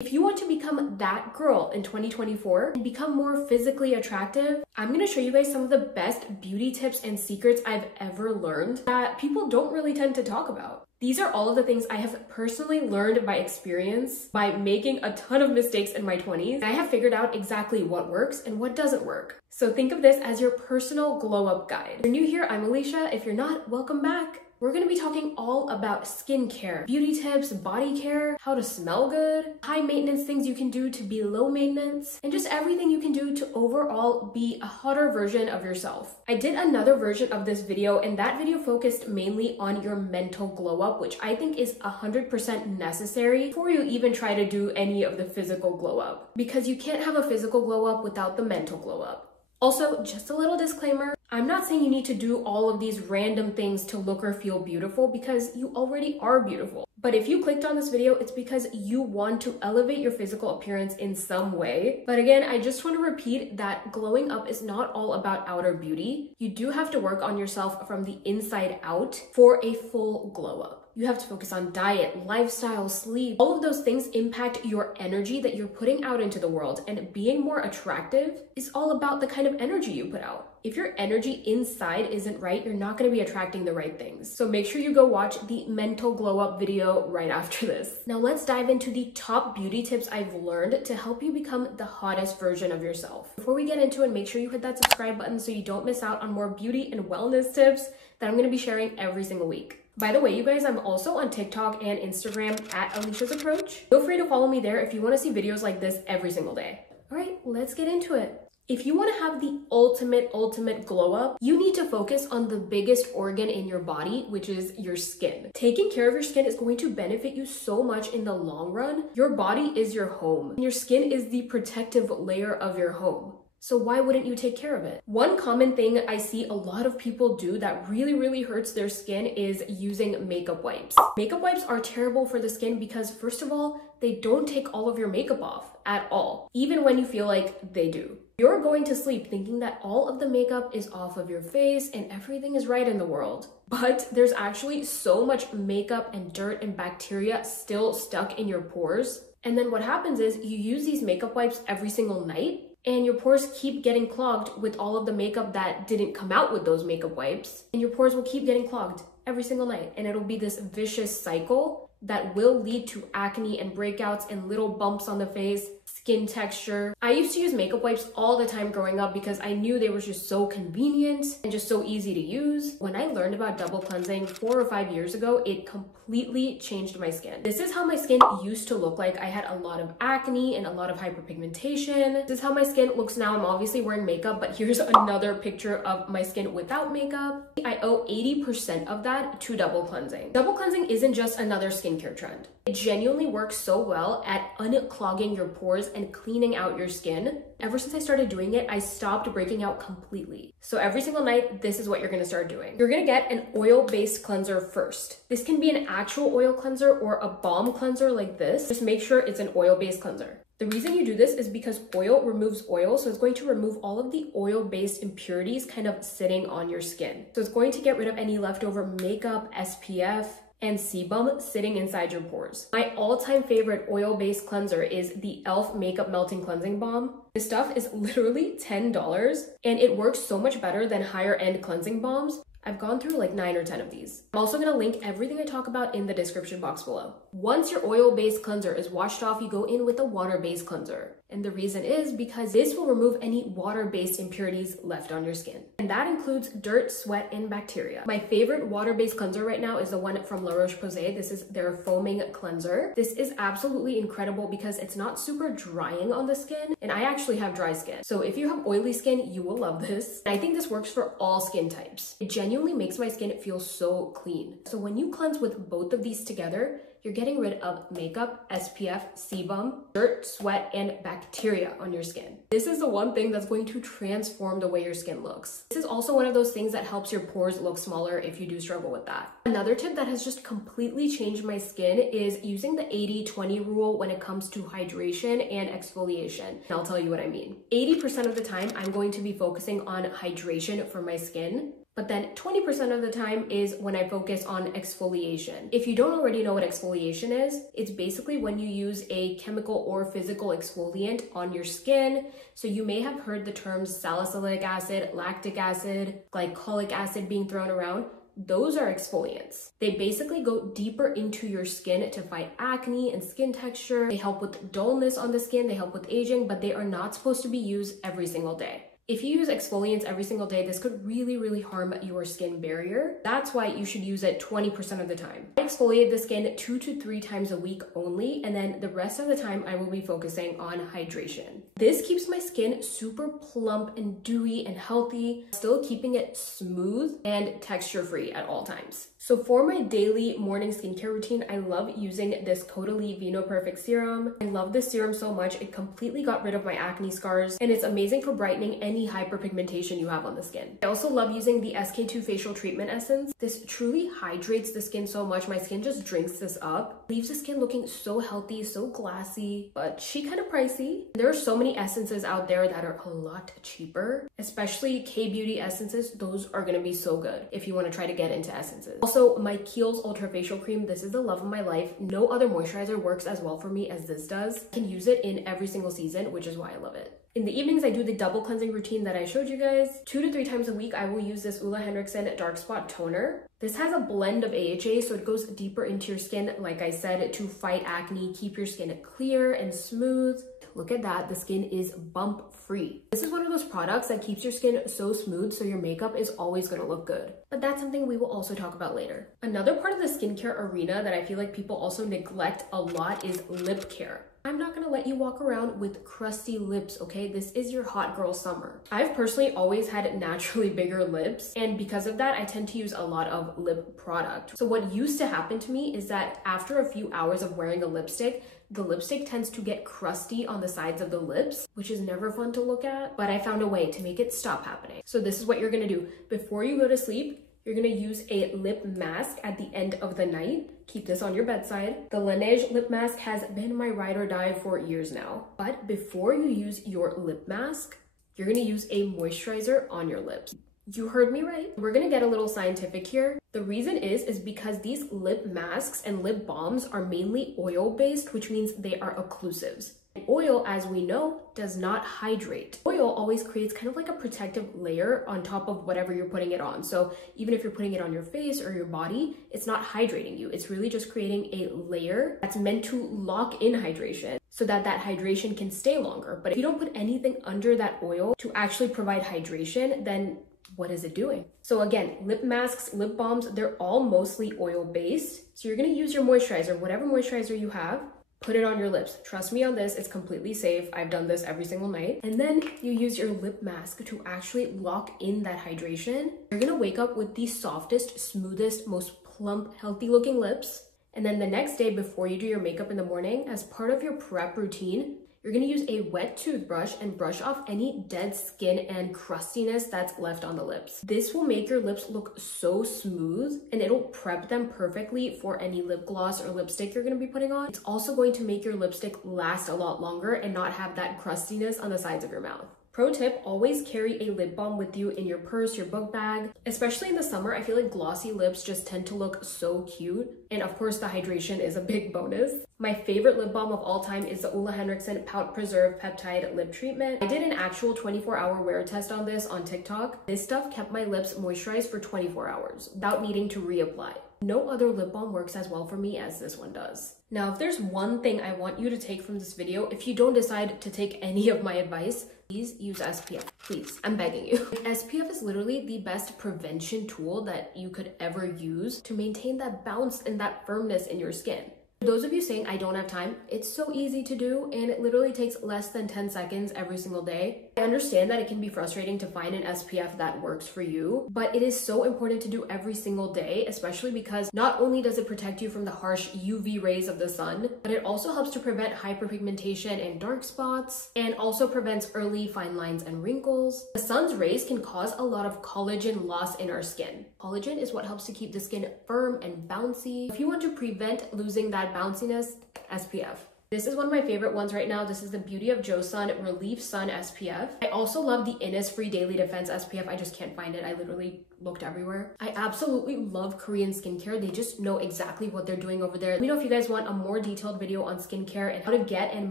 If you want to become that girl in 2024 and become more physically attractive, I'm going to show you guys some of the best beauty tips and secrets I've ever learned that people don't really tend to talk about. These are all of the things I have personally learned by experience, by making a ton of mistakes in my 20s. And I have figured out exactly what works and what doesn't work. So think of this as your personal glow up guide. If you're new here, I'm Alicia. If you're not, welcome back. We're going to be talking all about skincare, beauty tips, body care, how to smell good, high maintenance things you can do to be low maintenance, and just everything you can do to overall be a hotter version of yourself. I did another version of this video, and that video focused mainly on your mental glow up, which I think is 100% necessary before you even try to do any of the physical glow up, because you can't have a physical glow up without the mental glow up. Also, just a little disclaimer, I'm not saying you need to do all of these random things to look or feel beautiful, because you already are beautiful. But if you clicked on this video, it's because you want to elevate your physical appearance in some way. But again, I just want to repeat that glowing up is not all about outer beauty. You do have to work on yourself from the inside out for a full glow up. You have to focus on diet, lifestyle, sleep. All of those things impact your energy that you're putting out into the world, and being more attractive is all about the kind of energy you put out. If your energy inside isn't right, you're not going to be attracting the right things. So make sure you go watch the mental glow up video right after this. Now let's dive into the top beauty tips I've learned to help you become the hottest version of yourself. Before we get into it, make sure you hit that subscribe button so you don't miss out on more beauty and wellness tips that I'm going to be sharing every single week. By the way, you guys, I'm also on TikTok and Instagram at Alicia's Approach. Feel free to follow me there if you want to see videos like this every single day. All right, let's get into it. If you want to have the ultimate glow up, you need to focus on the biggest organ in your body, which is your skin. Taking care of your skin is going to benefit you so much in the long run. Your body is your home, and your skin is the protective layer of your home. So why wouldn't you take care of it? One common thing I see a lot of people do that really hurts their skin is using makeup wipes. Makeup wipes are terrible for the skin because, first of all, they don't take all of your makeup off at all, even when you feel like they do. You're going to sleep thinking that all of the makeup is off of your face and everything is right in the world. But there's actually so much makeup and dirt and bacteria still stuck in your pores. And then what happens is you use these makeup wipes every single night, and your pores keep getting clogged with all of the makeup that didn't come out with those makeup wipes. And your pores will keep getting clogged every single night. And it'll be this vicious cycle that will lead to acne and breakouts and little bumps on the face, skin texture. I used to use makeup wipes all the time growing up because I knew they were just so convenient and just so easy to use. When I learned about double cleansing 4 or 5 years ago, it completely changed my skin. This is how my skin used to look like. I had a lot of acne and a lot of hyperpigmentation. This is how my skin looks now. I'm obviously wearing makeup, but here's another picture of my skin without makeup. I owe 80% of that to double cleansing. Double cleansing isn't just another skincare trend. It genuinely works so well at unclogging your pores and cleaning out your skin. Ever since I started doing it, I stopped breaking out completely. So every single night, this is what you're gonna start doing. You're gonna get an oil-based cleanser first. This can be an actual oil cleanser or a balm cleanser like this. Just make sure it's an oil-based cleanser. The reason you do this is because oil removes oil, so it's going to remove all of the oil-based impurities kind of sitting on your skin. So it's going to get rid of any leftover makeup, SPF, and sebum sitting inside your pores. My all-time favorite oil-based cleanser is the e.l.f. Makeup Melting Cleansing Balm. This stuff is literally $10, and it works so much better than higher-end cleansing balms. I've gone through like 9 or 10 of these. I'm also gonna link everything I talk about in the description box below. Once your oil-based cleanser is washed off, you go in with a water-based cleanser. And the reason is because this will remove any water-based impurities left on your skin. And that includes dirt, sweat, and bacteria. My favorite water-based cleanser right now is the one from La Roche-Posay. This is their foaming cleanser. This is absolutely incredible because it's not super drying on the skin, and I actually have dry skin. So if you have oily skin, you will love this. And I think this works for all skin types. It genuinely makes my skin feel so clean. So when you cleanse with both of these together, you're getting rid of makeup, SPF, sebum, dirt, sweat, and bacteria on your skin. This is the one thing that's going to transform the way your skin looks. This is also one of those things that helps your pores look smaller if you do struggle with that. Another tip that has just completely changed my skin is using the 80-20 rule when it comes to hydration and exfoliation. And I'll tell you what I mean. 80% of the time, I'm going to be focusing on hydration for my skin. But then 20% of the time is when I focus on exfoliation. If you don't already know what exfoliation is, it's basically when you use a chemical or physical exfoliant on your skin. So you may have heard the terms salicylic acid, lactic acid, glycolic acid being thrown around. Those are exfoliants. They basically go deeper into your skin to fight acne and skin texture. They help with dullness on the skin, they help with aging, but they are not supposed to be used every single day. If you use exfoliants every single day, this could really harm your skin barrier. That's why you should use it 20% of the time. I exfoliate the skin 2 to 3 times a week only, and then the rest of the time I will be focusing on hydration. This keeps my skin super plump and dewy and healthy, still keeping it smooth and texture-free at all times. So for my daily morning skincare routine, I love using this Caudalie Vino Perfect Serum. I love this serum so much. It completely got rid of my acne scars, and it's amazing for brightening any hyperpigmentation you have on the skin. I also love using the SK2 Facial Treatment Essence. This truly hydrates the skin so much. My skin just drinks this up. Leaves the skin looking so healthy, so glassy, but she kind of pricey. There are so many essences out there that are a lot cheaper, especially K-Beauty essences. Those are gonna be so good if you wanna try to get into essences. Also, my Kiehl's Ultra Facial Cream, this is the love of my life. No other moisturizer works as well for me as this does. I can use it in every single season, which is why I love it. In the evenings, I do the double cleansing routine that I showed you guys. 2 to 3 times a week, I will use this Ole Henriksen Dark Spot Toner. This has a blend of AHA, so it goes deeper into your skin, like I said, to fight acne, keep your skin clear and smooth. Look at that, the skin is bump free. This is one of those products that keeps your skin so smooth so your makeup is always gonna look good. But that's something we will also talk about later. Another part of the skincare arena that I feel like people also neglect a lot is lip care. I'm not gonna let you walk around with crusty lips, okay? This is your hot girl summer. I've personally always had naturally bigger lips, and because of that, I tend to use a lot of lip product. So what used to happen to me is that after a few hours of wearing a lipstick, the lipstick tends to get crusty on the sides of the lips, which is never fun to look at, but I found a way to make it stop happening. So this is what you're gonna do. Before you go to sleep, you're gonna use a lip mask at the end of the night. Keep this on your bedside. The Laneige lip mask has been my ride or die for years now. But before you use your lip mask, you're gonna use a moisturizer on your lips. You heard me right. We're gonna get a little scientific here. The reason is because these lip masks and lip balms are mainly oil-based, which means they are occlusives. Oil, as we know, does not hydrate. Oil always creates kind of like a protective layer on top of whatever you're putting it on. So even if you're putting it on your face or your body, it's not hydrating you. It's really just creating a layer that's meant to lock in hydration so that that hydration can stay longer. But if you don't put anything under that oil to actually provide hydration, then what is it doing? So again, lip masks, lip balms, they're all mostly oil-based. So you're gonna use your moisturizer, whatever moisturizer you have, put it on your lips. Trust me on this, it's completely safe. I've done this every single night. And then you use your lip mask to actually lock in that hydration. You're gonna wake up with the softest, smoothest, most plump, healthy looking lips. And then the next day before you do your makeup in the morning, as part of your prep routine, you're gonna use a wet toothbrush and brush off any dead skin and crustiness that's left on the lips. This will make your lips look so smooth, and it'll prep them perfectly for any lip gloss or lipstick you're gonna be putting on. It's also going to make your lipstick last a lot longer and not have that crustiness on the sides of your mouth. Pro tip, always carry a lip balm with you in your purse, your book bag. Especially in the summer, I feel like glossy lips just tend to look so cute. And of course, the hydration is a big bonus. My favorite lip balm of all time is the Ole Henriksen Pout Preserve Peptide Lip Treatment. I did an actual 24-hour wear test on this on TikTok. This stuff kept my lips moisturized for 24 hours without needing to reapply. No other lip balm works as well for me as this one does. Now, if there's one thing I want you to take from this video, if you don't decide to take any of my advice, please use SPF. Please, I'm begging you. SPF is literally the best prevention tool that you could ever use to maintain that bounce and that firmness in your skin. For those of you saying I don't have time, it's so easy to do, and it literally takes less than 10 seconds every single day. I understand that it can be frustrating to find an SPF that works for you, but it is so important to do every single day, especially because not only does it protect you from the harsh UV rays of the sun, but it also helps to prevent hyperpigmentation and dark spots, and also prevents early fine lines and wrinkles. The sun's rays can cause a lot of collagen loss in our skin. Collagen is what helps to keep the skin firm and bouncy. If you want to prevent losing that bounciness, SPF. This is one of my favorite ones right now. This is the Beauty of Joe Sun Relief Sun SPF. I also love the Innisfree Daily Defense SPF. I just can't find it. I literally looked everywhere. I absolutely love Korean skincare. They just know exactly what they're doing over there. Let me know if you guys want a more detailed video on skincare and how to get and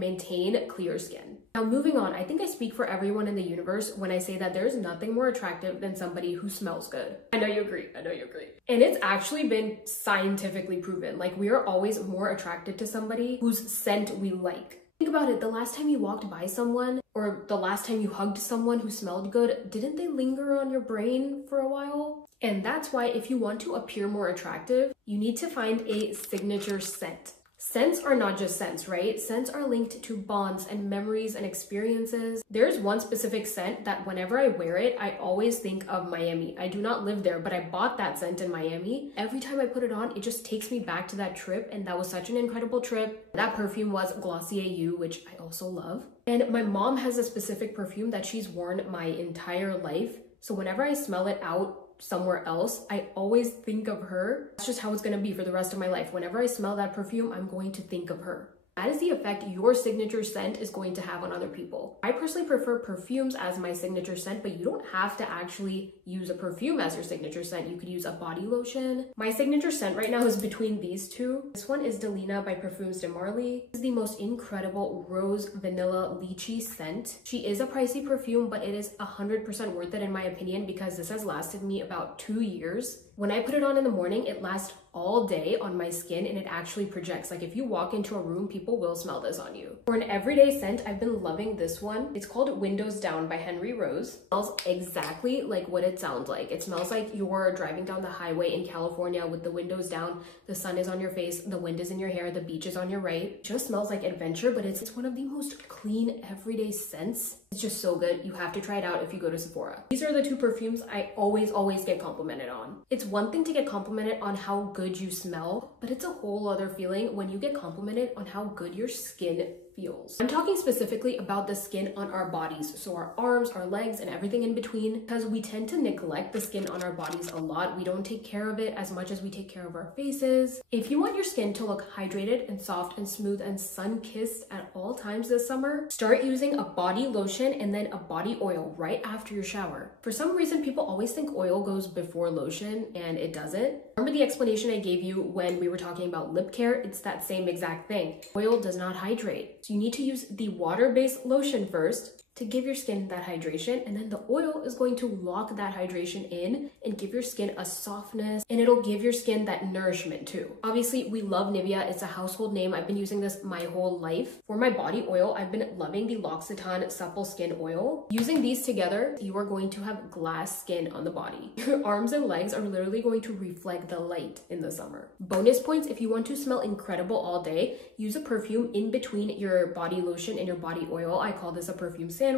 maintain clear skin. Now moving on, I think I speak for everyone in the universe when I say that there's nothing more attractive than somebody who smells good. I know you agree. I know you agree. And it's actually been scientifically proven. Like, we are always more attracted to somebody whose scent we like. Think about it, the last time you walked by someone or the last time you hugged someone who smelled good, didn't they linger on your brain for a while? And that's why if you want to appear more attractive, you need to find a signature scent. Scents are not just scents, right? Scents are linked to bonds and memories and experiences. There's one specific scent that whenever I wear it, I always think of Miami. I do not live there, but I bought that scent in Miami. Every time I put it on, it just takes me back to that trip, and that was such an incredible trip. That perfume was Glossier You, which I also love. And my mom has a specific perfume that she's worn my entire life. So whenever I smell it out somewhere else, I always think of her. That's just how it's gonna be for the rest of my life. Whenever I smell that perfume, I'm going to think of her. That is the effect your signature scent is going to have on other people. I personally prefer perfumes as my signature scent, but you don't have to actually use a perfume as your signature scent. You could use a body lotion. My signature scent right now is between these two. This one is Delina by Parfums de Marly. This is the most incredible rose vanilla lychee scent. She is a pricey perfume, but it is 100% worth it in my opinion because this has lasted me about 2 years. When I put it on in the morning, it lasts all day on my skin and it actually projects. Like, if you walk into a room, people will smell this on you. For an everyday scent, I've been loving this one. It's called Windows Down by Henry Rose. It smells exactly like what it sounds like. It smells like you're driving down the highway in California with the windows down, the sun is on your face, the wind is in your hair, the beach is on your right. It just smells like adventure, but it's one of the most clean everyday scents. It's just so good. You have to try it out if you go to Sephora. These are the two perfumes I always get complimented on. It's one thing to get complimented on how good you smell, but it's a whole other feeling when you get complimented on how good your skin feels. I'm talking specifically about the skin on our bodies, so our arms, our legs, and everything in between, because we tend to neglect the skin on our bodies a lot. We don't take care of it as much as we take care of our faces. If you want your skin to look hydrated and soft and smooth and sun-kissed at all times this summer, start using a body lotion and then a body oil right after your shower. For some reason, people always think oil goes before lotion, and it doesn't. Remember the explanation I gave you when we were talking about lip care? It's that same exact thing. Oil does not hydrate. So you need to use the water-based lotion first to give your skin that hydration, and then the oil is going to lock that hydration in and give your skin a softness, and it'll give your skin that nourishment too. Obviously, we love Nivea. It's a household name. I've been using this my whole life. For my body oil, I've been loving the L'Occitane Supple Skin Oil. Using these together, you are going to have glass skin on the body. Your arms and legs are literally going to reflect the light in the summer. Bonus points, if you want to smell incredible all day, use a perfume in between your body lotion and your body oil. I call this a perfume sandwich.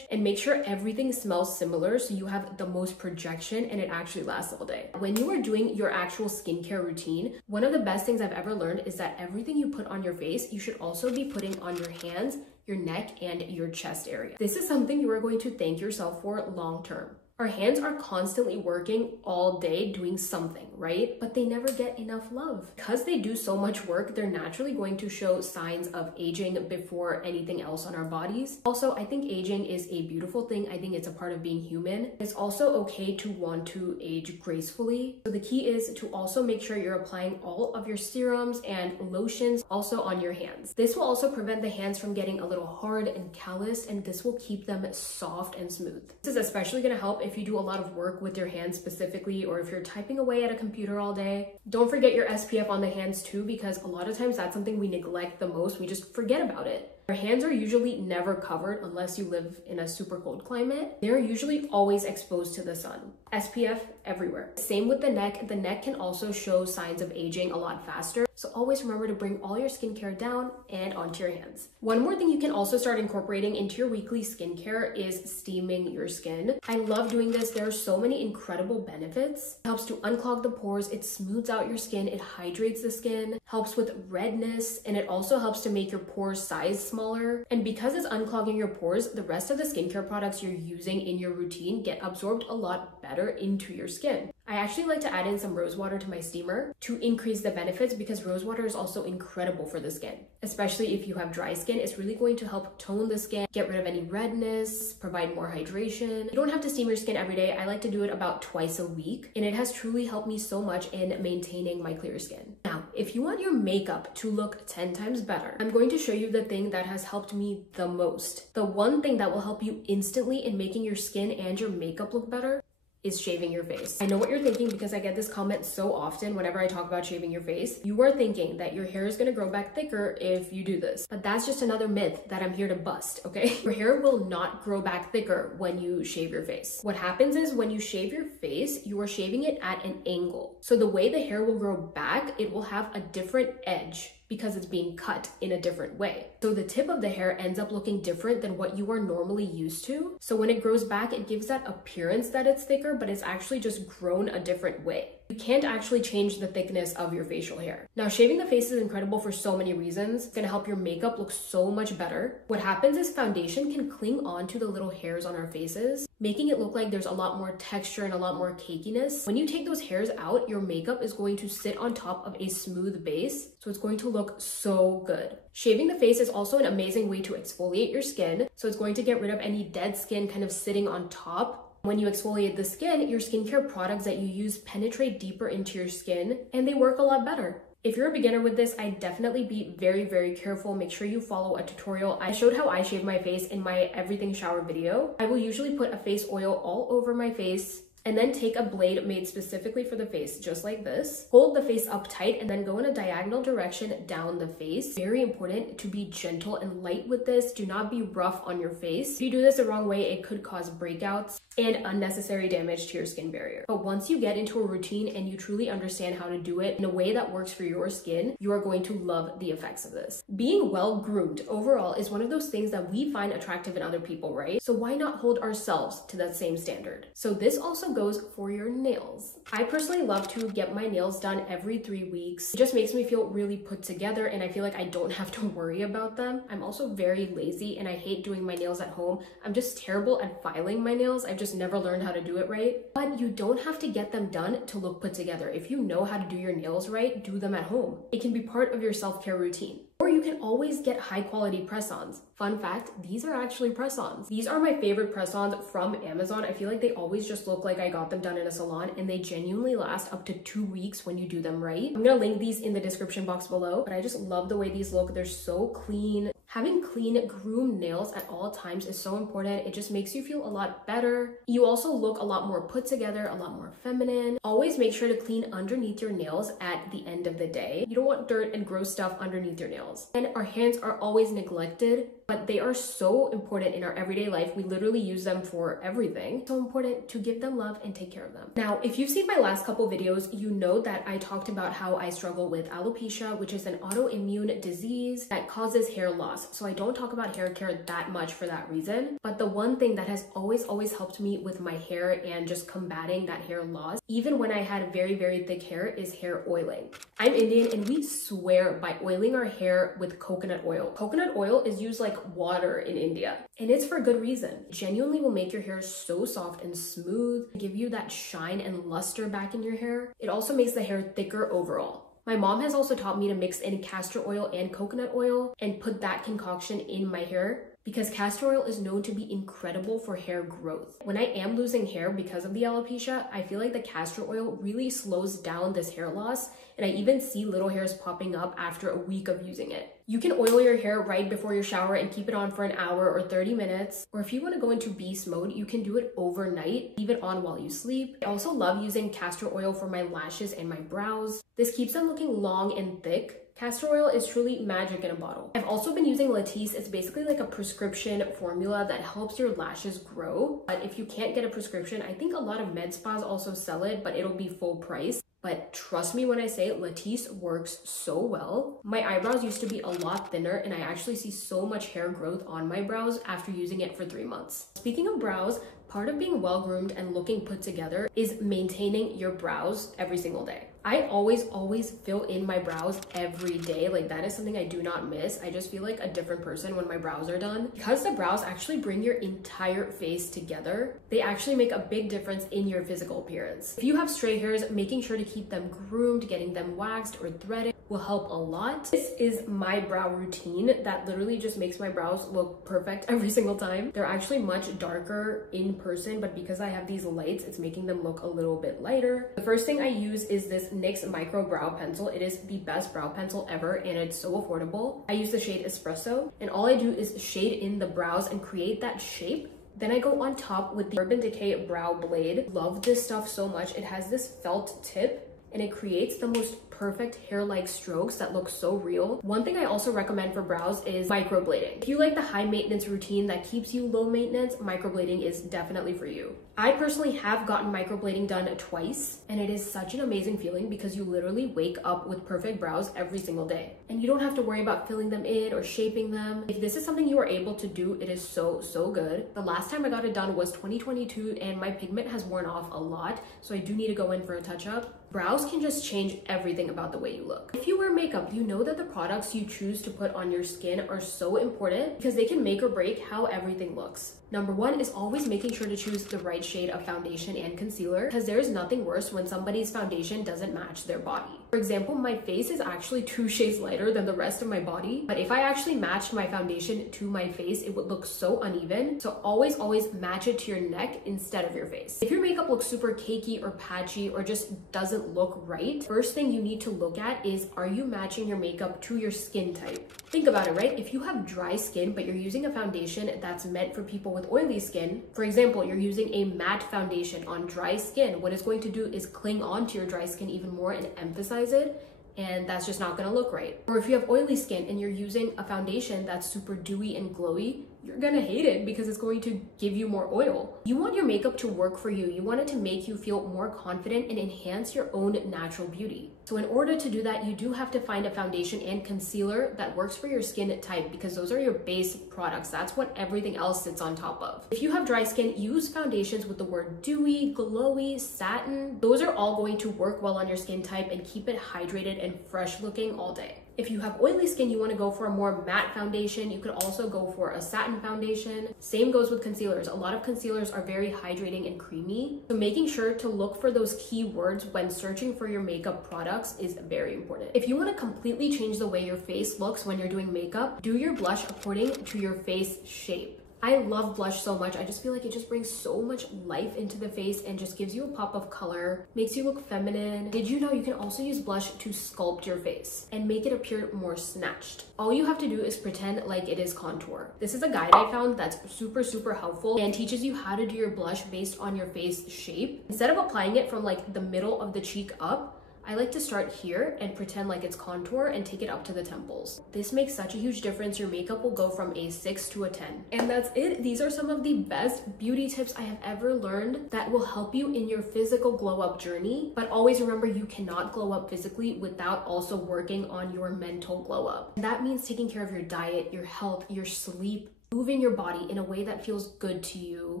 And make sure everything smells similar so you have the most projection and it actually lasts all day. When you are doing your actual skincare routine, one of the best things I've ever learned is that everything you put on your face, you should also be putting on your hands, your neck, and your chest area. This is something you are going to thank yourself for long term. Our hands are constantly working all day doing something, right? But they never get enough love. Because they do so much work, they're naturally going to show signs of aging before anything else on our bodies. Also, I think aging is a beautiful thing. I think it's a part of being human. It's also okay to want to age gracefully. So the key is to also make sure you're applying all of your serums and lotions also on your hands. This will also prevent the hands from getting a little hard and calloused, and this will keep them soft and smooth. This is especially going to help if you do a lot of work with your hands specifically, or if you're typing away at a computer all day. Don't forget your SPF on the hands too, because a lot of times that's something we neglect the most. We just forget about it. Your hands are usually never covered unless you live in a super cold climate. They're usually always exposed to the sun. SPF everywhere. Same with the neck. The neck can also show signs of aging a lot faster. So always remember to bring all your skincare down and onto your hands. One more thing you can also start incorporating into your weekly skincare is steaming your skin. I love doing this. There are so many incredible benefits. It helps to unclog the pores. It smooths out your skin. It hydrates the skin, helps with redness, and it also helps to make your pores size smaller. And because it's unclogging your pores, the rest of the skincare products you're using in your routine get absorbed a lot better. better into your skin. I actually like to add in some rose water to my steamer to increase the benefits because rose water is also incredible for the skin. Especially if you have dry skin, it's really going to help tone the skin, get rid of any redness, provide more hydration. You don't have to steam your skin every day. I like to do it about twice a week, and it has truly helped me so much in maintaining my clear skin. Now, if you want your makeup to look 10 times better, I'm going to show you the thing that has helped me the most. The one thing that will help you instantly in making your skin and your makeup look better is shaving your face. I know what you're thinking because I get this comment so often whenever I talk about shaving your face. You are thinking that your hair is gonna grow back thicker if you do this, but that's just another myth that I'm here to bust, okay? Your hair will not grow back thicker when you shave your face. What happens is when you shave your face, you are shaving it at an angle. So the way the hair will grow back, it will have a different edge because it's being cut in a different way. So the tip of the hair ends up looking different than what you are normally used to. So when it grows back, it gives that appearance that it's thicker, but it's actually just grown a different way. You can't actually change the thickness of your facial hair. Now, shaving the face is incredible for so many reasons. It's gonna help your makeup look so much better. What happens is foundation can cling on to the little hairs on our faces, making it look like there's a lot more texture and a lot more cakiness. When you take those hairs out, your makeup is going to sit on top of a smooth base, so it's going to look so good. Shaving the face is also an amazing way to exfoliate your skin, so it's going to get rid of any dead skin kind of sitting on top. When you exfoliate the skin, your skincare products that you use penetrate deeper into your skin, and they work a lot better. If you're a beginner with this, I'd definitely be very, very careful. Make sure you follow a tutorial. I showed how I shave my face in my everything shower video. I will usually put a face oil all over my face and then take a blade made specifically for the face, just like this. Hold the face up tight and then go in a diagonal direction down the face. Very important to be gentle and light with this. Do not be rough on your face. If you do this the wrong way, it could cause breakouts and unnecessary damage to your skin barrier. But once you get into a routine and you truly understand how to do it in a way that works for your skin, you are going to love the effects of this. Being well groomed overall is one of those things that we find attractive in other people, right? So why not hold ourselves to that same standard? So this also goes for your nails. I personally love to get my nails done every 3 weeks. It just makes me feel really put together and I feel like I don't have to worry about them. I'm also very lazy and I hate doing my nails at home. I'm just terrible at filing my nails. I've just never learned how to do it right. But you don't have to get them done to look put together. If you know how to do your nails right, do them at home. It can be part of your self-care routine. Or you can always get high quality press-ons. Fun fact, these are actually press-ons. These are my favorite press-ons from Amazon. I feel like they always just look like I got them done in a salon and they genuinely last up to 2 weeks when you do them right. I'm gonna link these in the description box below, but I just love the way these look. They're so clean. Having clean, groomed nails at all times is so important. It just makes you feel a lot better. You also look a lot more put together, a lot more feminine. Always make sure to clean underneath your nails at the end of the day. You don't want dirt and gross stuff underneath your nails. And our hands are always neglected, but they are so important in our everyday life. We literally use them for everything. So important to give them love and take care of them. Now, if you've seen my last couple videos, you know that I talked about how I struggle with alopecia, which is an autoimmune disease that causes hair loss. So I don't talk about hair care that much for that reason. But the one thing that has always helped me with my hair and just combating that hair loss, even when I had very, very thick hair, is hair oiling. I'm Indian and we swear by oiling our hair with coconut oil. Coconut oil is used like water in India, and it's for good reason. It genuinely will make your hair so soft and smooth, give you that shine and luster back in your hair. It also makes the hair thicker overall. My mom has also taught me to mix in castor oil and coconut oil and put that concoction in my hair because castor oil is known to be incredible for hair growth. When I am losing hair because of the alopecia, I feel like the castor oil really slows down this hair loss, and I even see little hairs popping up after a week of using it. You can oil your hair right before your shower and keep it on for an hour or 30 minutes. Or if you want to go into beast mode, you can do it overnight, leave it on while you sleep. I also love using castor oil for my lashes and my brows. This keeps them looking long and thick. Castor oil is truly magic in a bottle. I've also been using Latisse. It's basically like a prescription formula that helps your lashes grow. But if you can't get a prescription, I think a lot of med spas also sell it, but it'll be full price. But trust me when I say Latisse works so well. My eyebrows used to be a lot thinner and I actually see so much hair growth on my brows after using it for 3 months. Speaking of brows, part of being well groomed and looking put together is maintaining your brows every single day. I always fill in my brows every day. Like that is something I do not miss. I just feel like a different person when my brows are done. Because the brows actually bring your entire face together, they actually make a big difference in your physical appearance. If you have stray hairs, making sure to keep them groomed, getting them waxed or threaded will help a lot. This is my brow routine that literally just makes my brows look perfect every single time. They're actually much darker in person, but because I have these lights, it's making them look a little bit lighter. The first thing I use is this NYX micro brow pencil. It is the best brow pencil ever and it's so affordable. I use the shade Espresso, and all I do is shade in the brows and create that shape. Then I go on top with the Urban Decay Brow Blade. Love this stuff so much. It has this felt tip and it creates the most perfect hair-like strokes that look so real. One thing I also recommend for brows is microblading. If you like the high maintenance routine that keeps you low maintenance, microblading is definitely for you. I personally have gotten microblading done twice, and it is such an amazing feeling because you literally wake up with perfect brows every single day. And you don't have to worry about filling them in or shaping them. If this is something you are able to do, it is so good. The last time I got it done was 2022 and my pigment has worn off a lot, so I do need to go in for a touch-up. Brows can just change everything about the way you look. If you wear makeup, you know that the products you choose to put on your skin are so important because they can make or break how everything looks. Number one is always making sure to choose the right shade of foundation and concealer, because there is nothing worse when somebody's foundation doesn't match their body. For example, my face is actually 2 shades lighter than the rest of my body, but if I actually matched my foundation to my face, it would look so uneven. So always match it to your neck instead of your face. If your makeup looks super cakey or patchy or just doesn't look right, first thing you need to look at is, are you matching your makeup to your skin type? Think about it, right? If you have dry skin, but you're using a foundation that's meant for people with oily skin, for example, you're using a matte foundation on dry skin, what it's going to do is cling onto your dry skin even more and emphasize it, and that's just not gonna look right. Or if you have oily skin and you're using a foundation that's super dewy and glowy, you're gonna hate it because it's going to give you more oil. You want your makeup to work for you. You want it to make you feel more confident and enhance your own natural beauty. So in order to do that, you do have to find a foundation and concealer that works for your skin type, because those are your base products. That's what everything else sits on top of. If you have dry skin, use foundations with the word dewy, glowy, satin. Those are all going to work well on your skin type and keep it hydrated and fresh looking all day. If you have oily skin, you want to go for a more matte foundation. You could also go for a satin foundation. Same goes with concealers. A lot of concealers are very hydrating and creamy. So making sure to look for those keywords when searching for your makeup products is very important. If you want to completely change the way your face looks when you're doing makeup, do your blush according to your face shape. I love blush so much. I just feel like it just brings so much life into the face and just gives you a pop of color, makes you look feminine. Did you know you can also use blush to sculpt your face and make it appear more snatched? All you have to do is pretend like it is contour. This is a guide I found that's super helpful and teaches you how to do your blush based on your face shape. Instead of applying it from like the middle of the cheek up, I like to start here and pretend like it's contour and take it up to the temples. This makes such a huge difference. Your makeup will go from a 6 to a 10. And that's it. These are some of the best beauty tips I have ever learned that will help you in your physical glow up journey. But always remember, you cannot glow up physically without also working on your mental glow up. And that means taking care of your diet, your health, your sleep, moving your body in a way that feels good to you,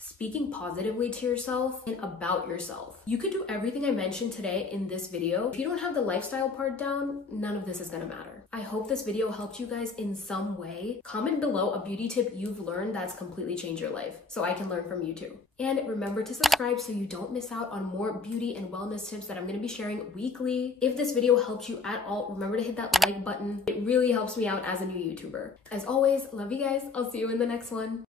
speaking positively to yourself and about yourself. You could do everything I mentioned today in this video. If you don't have the lifestyle part down, none of this is gonna matter. I hope this video helped you guys in some way. Comment below a beauty tip you've learned that's completely changed your life so I can learn from you too. And remember to subscribe so you don't miss out on more beauty and wellness tips that I'm going to be sharing weekly. If this video helped you at all, remember to hit that like button. It really helps me out as a new YouTuber. As always, love you guys. I'll see you in the next one.